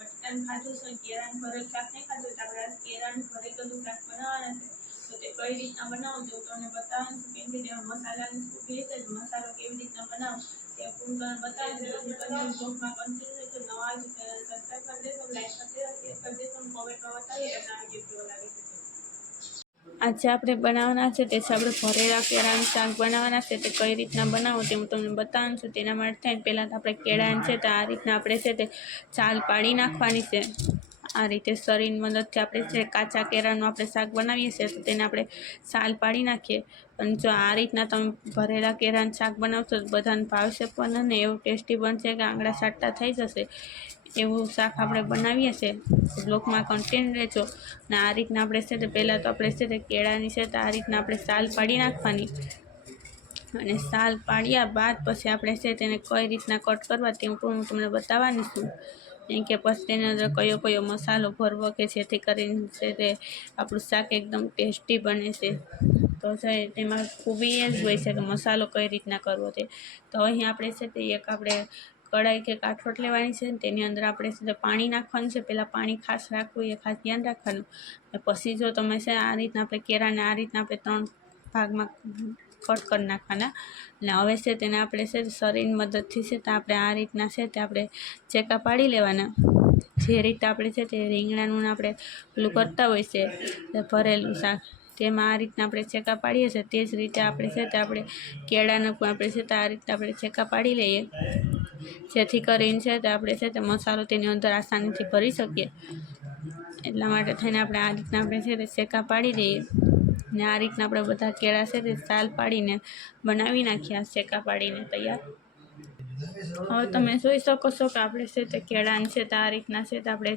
બટાકાનું ખાધું છે, કેળાનું ભરેલું શાક નહીં ખાધું, તો આપણે કેળાનું ભરેલું શાક બનાવવાના છે. તો તે કઈ રીતના બનાવું તો તમને બતાવવાનું છે. કેમ કે તેમાં મસાલાની ખૂબી છે, મસાલો કેવી રીતના બનાવો તે હું તમને બતાવું છું. બ્લોગમાં કન્ટિન્યુ રહેજો. નવા આવે તો સબસ્ક્રાઈબ કરી દેજો, લાઈક કરી દેજો, શેર કરી દેજો, કોમેન્ટમાં બતાવી દેજો આ વિડીયો કેવો લાગે છે. આજે આપણે બનાવવાના છે તે છે આપણે ભરેલા કેળાનું શાક બનાવવાના છે. તે કઈ રીતના બનાવો તે હું તમને બતાવવાનું છું. તેના માટે થાય પહેલાં આપણે કેળાને છે તો આ રીતના આપણે છે તે છાલ પાડી નાખવાની છે. આ રીતે શરીરની મદદથી આપણે જે કાચા કેળાનું આપણે શાક બનાવીએ છીએ તો તેને આપણે છાલ પાડી નાખીએ. અને જો આ રીતના તમે ભરેલા કેળાનું શાક બનાવશો તો બધાને ભાવશે પણ અને એવું ટેસ્ટી બનશે કે આંગળા ચાટતા થઈ જશે. એવું શાક આપણે બનાવીએ છીએ. બ્લોગમાં કન્ટિન્યુ રહેજો. ને આ રીતના આપણે છે તે પહેલાં તો આપણે છે તે કેળાની છે તો આ રીતના આપણે છાલ પાડી નાખવાની. અને છાલ પાડ્યા બાદ પછી આપણે છે તેને કઈ રીતના કટ કરવા તે હું તમને બતાવવાની છું. કેમ કે પછી તેની અંદર કયો મસાલો ભરવો કે જેથી કરીને છે તે આપણું શાક એકદમ ટેસ્ટી બને છે. તો છે તેમાં ખૂબી એ જ હોય છે કે મસાલો કઈ રીતના કરવો તે. તો અહીં આપણે છે તે એક આપણે કઢાઈ કે કાઠોટ લેવાની છે. તેની અંદર આપણે છે પાણી નાખવાનું છે. પહેલાં પાણી ખાસ રાખવું એ ખાસ ધ્યાન રાખવાનું. પછી જો તમે છે આ રીતના આપણે કેળાને આ રીતના આપણે 3 ભાગમાં કટ કરી નાખવાના. અને હવે છે તેને આપણે છે શરીરની મદદથી છે તો આપણે આ રીતના છે તે આપણે ચેકા પાડી લેવાના. જે રીતે આપણે છે તે રીંગણાનું આપણે પેલું કરતા હોય છે ભરેલું શાક, તેમાં આ રીતના આપણે ચેકા પાડીએ છીએ તે જ રીતે આપણે છે તે આપણે કેળાને પણ આપણે છે તે આ રીતના આપણે ચેકા પાડી લઈએ. જેથી કરીને છે તે આપણે છે તે મસાલો તેની અંદર આસાનીથી ભરી શકીએ. એટલા માટે થઈને આપણે આ રીતના આપણે છે તે ચેકા પાડી દઈએ. ને આ રીતના આપણે બધા કેળા છે તે છાલ પાડીને બનાવી નાખ્યા, ચેકા પાડીને તૈયાર. હવે તમે જોઈ શકો છો કે આપણે છે તે કેળાને છે તે આ રીતના છે તે આપણે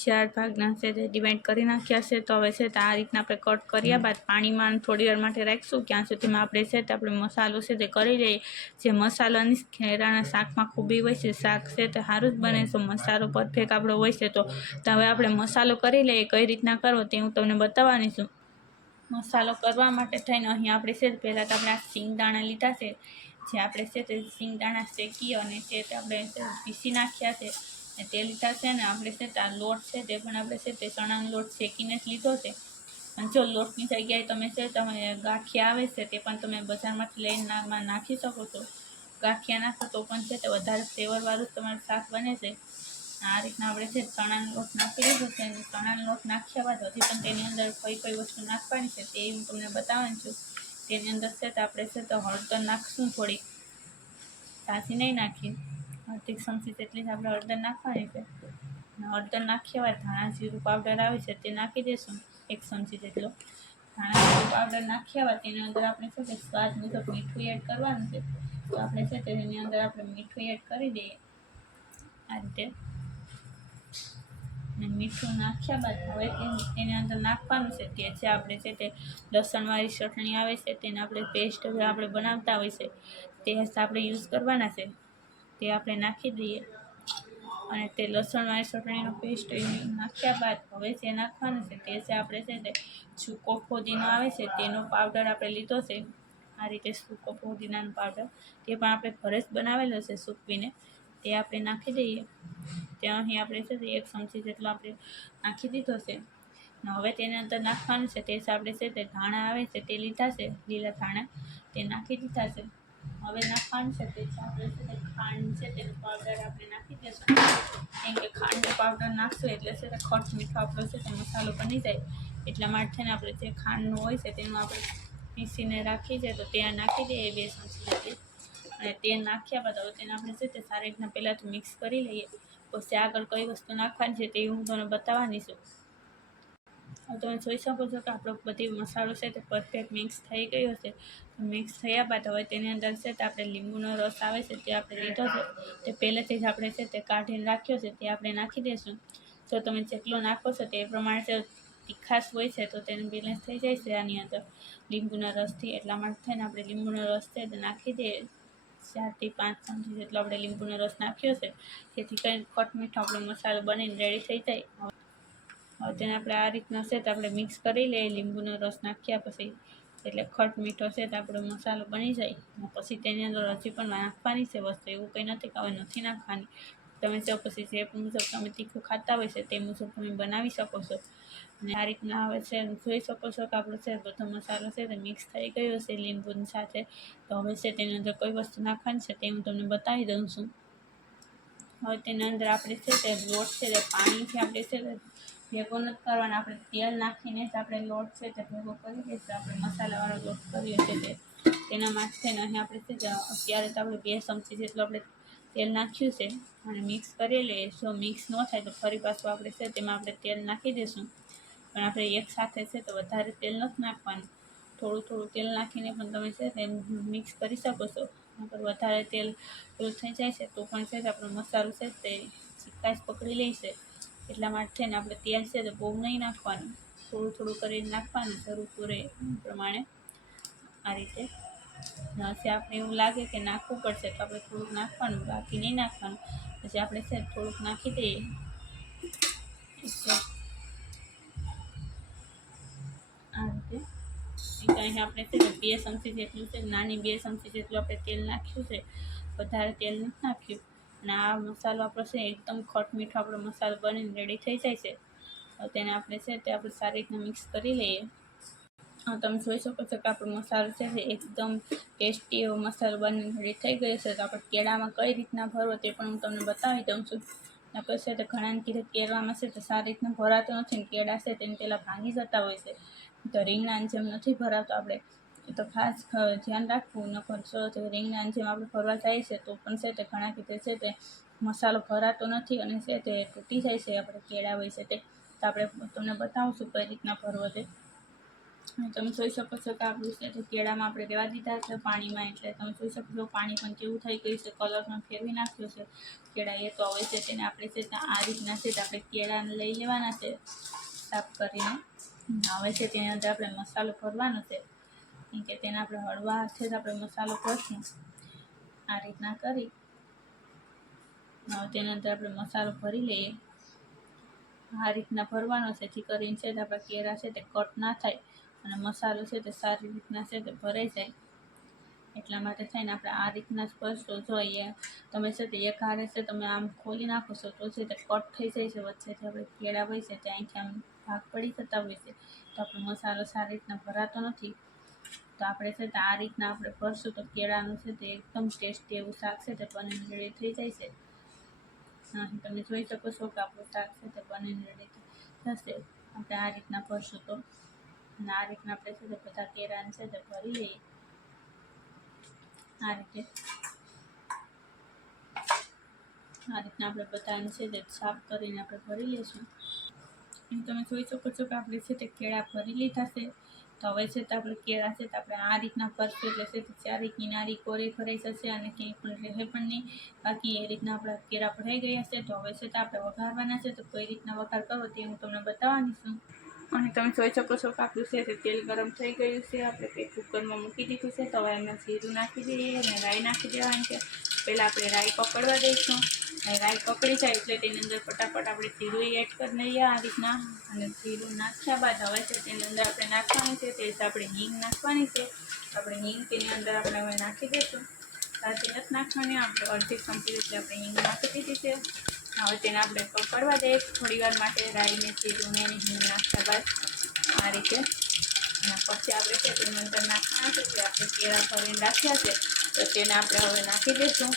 4 ભાગના છે તે ડિવાઈડ કરી નાખ્યા છે. તો હવે છે તે આ રીતના આપણે કટ કર્યા બાદ પાણીમાં થોડી વાર માટે રાખીશું. ક્યાં સુધીમાં આપણે છે તે આપણે મસાલો છે તે કરી લઈએ. જે મસાલાની કેળાના શાકમાં ખૂબી હોય છે, શાક છે તે સારું જ બને છે, મસાલો પરફેક્ટ આપણો હોય છે. તો હવે આપણે મસાલો કરી લઈએ. કઈ રીતના કરવો તે હું તમને બતાવવાની છું. મસાલો કરવા માટે થઈને અહીં આપણે છે પહેલાં તો આપણે આ સિંગદાણા લીધા છે. જે આપણે છે તે સિંગદાણા શેકી અને તે આપણે પીસી નાખ્યા છે. અને તે લીધા છે ને આપણે છે તે આ લોટ છે તે પણ આપણે છે તે ચણાનો લોટ શેકીને જ લીધો છે. અને જો લોટની જગ્યાએ તમે ગાંઠિયા આવે છે તે પણ તમે બજારમાંથી લઈને નાખી શકો છો. ગાંઠિયા નાખો તો પણ છે તે વધારે ફ્લેવરવાળું તમારું શાક બને છે. આ રીતના આપણે છે ચણાનો લોટ નાખી દીધો છે. અને ચણાનો લોટ નાખ્યા બાદ હજી પણ તેની અંદર કઈ વસ્તુ નાખવાની છે તે હું તમને બતાવવાની છું. તેની અંદર છે તો આપણે છે તો હળદર નાખશું થોડીક, તાજી નહીં નાખીએ. 1 ચમચી જેટલી જ આપણે હળદર નાખવાની છે. અને હળદર નાખ્યા બાદ ધાણા જીરું પાવડર આવે છે તે નાખી દઈશું 1 ચમચી જેટલો. ધાણા જીરું પાવડર નાખ્યા બાદ તેની અંદર આપણે છે તે સ્વાદ મુજબ મીઠું એડ કરવાનું છે. તો આપણે છે તેની અંદર આપણે મીઠું એડ કરી દઈએ આ રીતે. અને મીઠું નાખ્યા બાદ હવે તેની અંદર નાખવાનું છે તે છે આપણે છે તે લસણવાળી ચટણી આવે છે તેને આપણે પેસ્ટ આપણે બનાવતા હોય છે તે આપણે યુઝ કરવાના છે. તે આપણે નાખી દઈએ. અને તે લસણવાળી ચટણીનો પેસ્ટ નાખ્યા બાદ હવે જે નાખવાનું છે તે છે આપણે છે તે સૂકો ફુદીનો આવે છે તેનો પાવડર આપણે લીધો છે. આ રીતે સૂકો ફુદીનાનો પાવડર તે પણ આપણે ઘરે જ બનાવેલો છે સૂકવીને. તે આપણે નાખી દઈએ. ત્યાં અહીં આપણે છે તે 1 ચમચી જેટલો આપણે નાખી દીધો છે. અને હવે તેની અંદર નાખવાનું છે તે છે આપણે છે તે ધાણા આવે છે તે લીધા છે, લીલા ધાણા તે નાખી દીધા છે. હવે નાખવાનું છે તે છે આપણે છે તે ખાંડ છે તેનો પાવડર આપણે નાખી દઈશું. કેમ કે ખાંડનો પાવડર નાખશું એટલે છે તે ખટ મીઠો આપણો છે તે મસાલો બની જાય. એટલા માટે થઈને આપણે જે ખાંડનું હોય છે તેનું આપણે પીસીને રાખી છે તો ત્યાં નાખી દઈએ 2 ચમચી જેટલી. અને તે નાખ્યા બાદ હવે તેને આપણે છે તે સારી રીતના પહેલાં તો મિક્સ કરી લઈએ. પછી આગળ કઈ વસ્તુ નાખવાની છે તે હું તમને બતાવવાની છું. હવે તમે જોઈ શકો છો કે આપણો બધી મસાલો છે તે પરફેક્ટ મિક્સ થઈ ગયો છે. મિક્સ થયા બાદ હવે તેની અંદર છે તે આપણે લીંબુનો રસ આવે છે તે આપણે લીધો છે. તે પહેલેથી જ આપણે છે તે કાઢીને રાખ્યો છે તે આપણે નાખી દઈશું. જો તમે જેટલો નાખો છો તે પ્રમાણે છે તીખાશ હોય છે તો તેનું બેલેન્સ થઈ જાય છે આની અંદર લીંબુના રસથી. એટલા માટે થઈને આપણે લીંબુનો રસ છે તે નાખી દઈએ. 4 થી 5 ચમચી જેટલો આપણે લીંબુનો રસ નાખ્યો છે. જેથી કરીને ખટ મીઠો આપણો મસાલો બનીને રેડી થઈ જાય. હવે તેને આપણે આ રીતના છે તો આપણે મિક્સ કરી લઈએ લીંબુનો રસ નાખ્યા પછી. એટલે ખટ મીઠો છે તો આપણો મસાલો બની જાય. અને પછી તેની અંદર હજી પણ નાખવાની છે વસ્તુ, એવું કંઈ નથી કે હવે નથી નાખવાની. તમે જો પછી જે મુજબ તમે તીખું ખાતા હોય છે તે મુજબ તમે બનાવી શકો છો। અને આ રીતના હવે છે જોઈ શકો છો કે આપણો છે બધો મસાલો છે તે મિક્સ થઈ ગયો છે લીંબુની સાથે। તો હવે છે તેની અંદર કઈ વસ્તુ નાખવાની છે તે હું તમને બતાવી દઉં છું। હવે તેની અંદર આપણે છે તે લોટ છે તે પાણીથી આપણે છે તે ભેગો નથી કરવાનો, આપણે તેલ નાખીને જ આપણે લોટ છે તે ભેગો કરી દઈશું। આપણે મસાલાવાળો લોટ કરીએ છીએ તેના માટે થઈને અહીં આપણે છે તે અત્યારે તો આપણે 2 ચમચી જેટલું આપણે તેલ નાખ્યું છે અને મિક્સ કરી લઈએ। જો મિક્સ ન થાય તો ફરી પાછું આપણે છે તેમાં આપણે તેલ નાખી દઈશું, પણ આપણે એકસાથે છે તો વધારે તેલ નથી નાખવાનું, થોડું થોડું તેલ નાખીને પણ તમે છે તે મિક્સ કરી શકો છો। અગર વધારે તેલ પેલું થઈ જાય છે તો પણ છે તે આપણો મસાલો છે તે ચીકાશ પકડી લેશે। એટલા માટે થઈને આપણે તેલ છે તે બહુ નહીં નાખવાનું, થોડું થોડું કરીને નાખવાનું જરૂર પૂરે પ્રમાણે। આ રીતે પછી આપણે એવું લાગે કે નાખવું પડશે તો આપણે થોડુંક નાખવાનું, બાકી નહીં નાખવાનું। પછી આપણે છે થોડુંક નાખી દઈએ। આ રીતે અહીં આપણે છે 2 ચમચી જેટલું છે, નાની 2 ચમચી જેટલું આપણે તેલ નાખ્યું છે, વધારે તેલ નથી નાખ્યું। અને આ મસાલો આપણો છે એકદમ ખટ મીઠો આપણો મસાલો બનીને રેડી થઈ જાય છે। હવે તેને આપણે છે તે આપણે સારી રીતના મિક્સ કરી લઈએ। તમે જોઈ શકો છો કે આપણો મસાલો છે તે એકદમ ટેસ્ટી એવો મસાલો બનીને રેડી થઈ ગયો છે। તો આપણે કેળામાં કઈ રીતના ભરવો તે પણ હું તમને બતાવી દઉં છું। નકર છે તે ઘણાને કીધે કેળામાં છે તે સારી રીતના ભરાતો નથી, કેળા છે તેને પહેલાં ભાંગી જતા હોય છે। તો રીંગણાની જેમ નથી ભરાતો આપણે, તો ખાસ ધ્યાન રાખવું। નકર જો રીંગણાની જેમ આપણે ભરવા જાય છે તો પણ છે તે ઘણા કીધે છે તે મસાલો ભરાતો નથી અને છે તે તૂટી જાય છે આપણે કેળા હોય છે તે। તો આપણે તમને બતાવશું કઈ રીતના ભરવો તે। તમે જોઈ શકો છો કે આપણું છે તો કેળામાં આપણે રહેવા દીધા છે પાણીમાં, એટલે તમે જોઈ શકો છો પાણી પણ કેવું થઈ ગયું છે, કલરમાં ફેરવી નાખ્યો છે કેળા એ। તો હવે છે તેને આપણે છે આ રીતના છે આપણે કેળાને લઈ લેવાના છે સાફ કરીને। હવે છે તેની અંદર આપણે મસાલો ભરવાનો છે, કેમ કે તેને આપણે હળવા હાથે જ આપણે મસાલો ભરશું આ રીતના કરી। હવે તેની અંદર આપણે મસાલો ભરી લઈએ। આ રીતના ભરવાનો છે જેથી કરીને છે તે આપણા કેળા છે તે કટ ના થાય અને મસાલો છે તે સારી રીતના છે તે ભરાઈ જાય। એટલા માટે થઈને આપણે આ રીતના જ ભરશું। જોઈએ તમે છે તે એક હારે છે તમે આમ ખોલી નાખો છો તો છે તે કટ થઈ જાય છે, વચ્ચેથી આપણે કેળા હોય છે તે અહીંથી આમ ભાગ પડી જતા હોય છે, તો આપણો મસાલો સારી રીતના ભરાતો નથી। તો આપણે છે તે આ રીતના આપણે ભરશું તો કેળાનું છે તે એકદમ ટેસ્ટી એવું શાક છે તે બનીને રેડી થઈ જાય છે। તમે જોઈ શકો છો કે આપણું શાક છે તે બનીને રેડી થશે આપણે આ રીતના ભરશું તો। અને આ રીતના આપણે છે તે બધા કેળાને છે તે ભરી લઈએ આ રીતે। આ રીતના આપણે બધાને છે તે સાફ કરીને આપણે ભરી લઈશું। તમે જોઈ શકો છો કે આપણે છે તે કેળા ભરી લીધા છે। તો હવે છે તો આપણે કેળા છે તો આપણે આ રીતના ભરશું એટલે છે તે ચારે કિનારી કોરે ભરાઈ જશે અને ક્યાંય પણ રહે પણ નહીં, બાકી એ રીતના આપણા કેળા ભરાઈ ગયા છે। તો હવે છે તો આપણે વઘારવાના છે, તો કઈ રીતના વઘાર કરવો તે હું તમને બતાવવાની છું। અને તમે જોઈ શકો છો કે આપણું છે તે તેલ ગરમ થઈ ગયું છે, આપણે કંઈ કુકરમાં મૂકી દીધું છે। તો હવે એમાં જીરું નાખી દઈએ અને રાઈ નાખી દેવાની છે। પહેલાં આપણે રાઈ પકડવા દઈશું, અને રાઈ પકડી જાય એટલે તેની અંદર ફટાફટ આપણે જીરું એડ કરી દઈએ આ રીતના। અને જીરું નાખ્યા બાદ હવે છે તેની અંદર આપણે નાખવાની છે તે આપણે હિંગ નાખવાની છે। આપણે હિંગ તેની અંદર આપણે હવે નાખી દઈશું, તાજી નથી નાખવાની, આપણે અડધી ચમચી એટલે આપણે હિંગ નાખી દીધી છે। હવે તેને આપણે પકડવા દઈએ થોડી વાર માટે, રાઈને જીરુંને હિંગ નાખ્યા બાદ આ રીતે। પછી આપણે છે તેની અંદર નાખવાના છે કે આપણે કેળા ભરીને રાખ્યા છે તો તેને આપણે હવે નાખી દઈશું।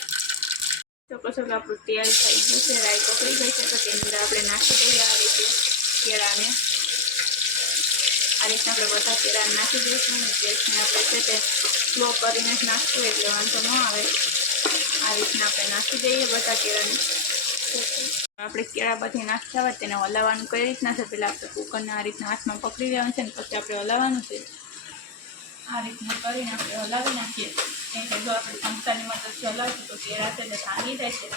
તો પછી આપણું તેલ થઈ ગયું છે, રાઈ પકડી ગઈ છે, તો તેની અંદર આપણે નાખી દઈએ આ રીતે કેળાને। આ રીતના આપણે બધા કેળાને નાખી દઈશું અને ગેસને આપણે છે તે સ્લો કરીને જ નાખશું એટલે વાંધો ન આવે। આ રીતના આપણે નાખી દઈએ બધા કેળાને। આપણે કેળા બધી નાખ્યા હોય તેને હલાવવાનું કઈ રીતના છે, પહેલાં આપણે કુકરને આ રીતના હાથમાં પકડી લેવાનું છે ને પછી આપણે હલાવવાનું છે। આ રીતના કરીને આપણે હલાવી નાખીએ, કેમ કે જો આપણે ચમચાની મદદથી હલાવીશું તો કેળા છે તે ભાંગી જાય છે।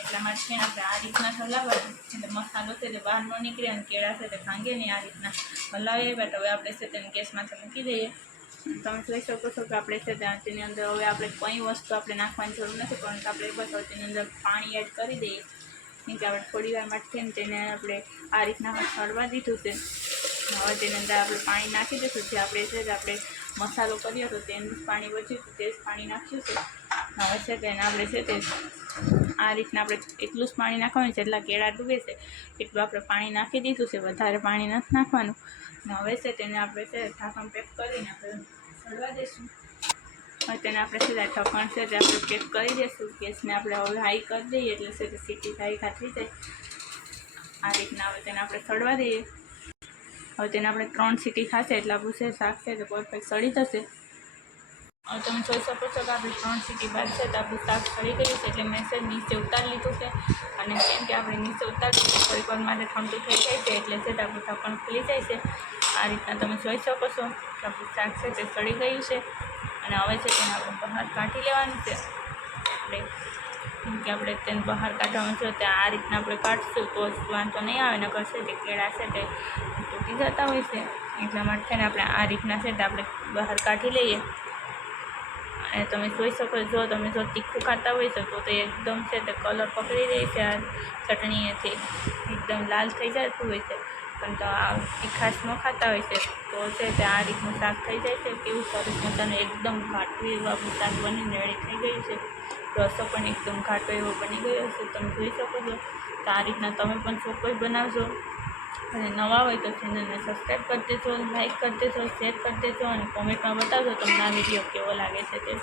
એટલા માટે આપણે આ રીતના જ હલાવવાનું એટલે મસાલો છે તે બહાર ન નીકળે અને કેળા છે તે ભાંગે નહીં। આ રીતના હલાવીએ બાદ હવે આપણે છે તેને ગેસમાંથી મૂકી દઈએ। તમે જોઈ શકો છો કે આપણે છે તેની અંદર હવે આપણે કંઈ વસ્તુ આપણે નાખવાની જરૂર નથી, પરંતુ આપણે બસ હવે તેની અંદર પાણી એડ કરી દઈએ, કેમ કે આપણે થોડી વાર માટે થઈને તેને આપણે આ રીતના ચડવા દીધું છે। હવે તેની અંદર આપણે પાણી નાખી દઈશું, જે આપણે છે આપણે મસાલો કર્યો હતો તેનું જ પાણી બચ્યું હતું તે જ પાણી નાખ્યું છે। હવે છે તેને આપણે છે તે આ રીતના આપણે એટલું જ પાણી નાખવાનું, જેટલા કેળા ડૂબે છે એટલું આપણે પાણી નાખી દીધું છે, વધારે પાણી નથી નાખવાનું. અને હવે છે તેને આપણે છે ઢાંકણ પેક કરીને આપણે ચડવા દઈશું. હવે તેને આપણે સીધા ઢાંકણ છે તે આપણે પેક કરી દઈશું. ગેસને આપણે હવે હાઈ કરી દઈએ એટલે છે તે સીટી હાઈ થઈ જાય. આ રીતના હવે તેને આપણે ચડવા દઈએ. હવે તેને આપણે 3 સીટી થશે એટલે આપણું છે શાક છે તે પરફેક્ટ સળી જશે. હવે તમે જોઈ શકો છો કે આપણે 3 સીટી બાદ છે તો આપણું શાક સળી ગયું છે. એટલે મેં છે નીચે ઉતારી લીધું છે. અને કેમ કે આપણે નીચે ઉતારીએ તો થોડીક વાર માટે ઠંડુ થઈ જાય છે એટલે છે તો આપણું ઢાંકણ ખુલી જાય છે. આ રીતના તમે જોઈ શકો છો કે આપણું શાક છે તે સળી ગયું છે. અને હવે છે તેને આપણે બહાર કાઢી લેવાનું છે. કેમ કે આપણે તેને બહાર કાઢવાનું છે તે આ રીતના આપણે કાઢશું તો જ વાંધો નહીં આવે. નકર છે તે કેળા છે તે તૂટી જતા હોય છે. એટલા માટે છે ને આપણે આ રીતના છે તે આપણે બહાર કાઢી લઈએ. અને તમે જોઈ શકો જો તમે જો તીખું ખાતા હોય તો તે એકદમ છે તે કલર પકડી રહી છે. આ ચટણીએથી એકદમ લાલ થઈ જતું હોય છે. પણ તો આ તીખાશ ન ખાતા હોય છે તો છે તે આ રીતનું શાક થઈ જાય છે. કેવું સરસ મજાનું એકદમ ઘાટું એવું આપણું શાક બનીને રેડી થઈ ગયું છે. રસો પણ એકદમ ઘાટો એવો બની ગયો છે, તમે જોઈ શકો છો. તો આ રીતના તમે પણ ચોક્કસ બનાવજો. અને નવા હોય તો ચેનલને સબસ્ક્રાઈબ કરી દેજો, લાઈક કરી દેજો, શેર કરી દેજો અને કોમેન્ટમાં બતાવજો તમને આ વિડીયો કેવો લાગે છે તે.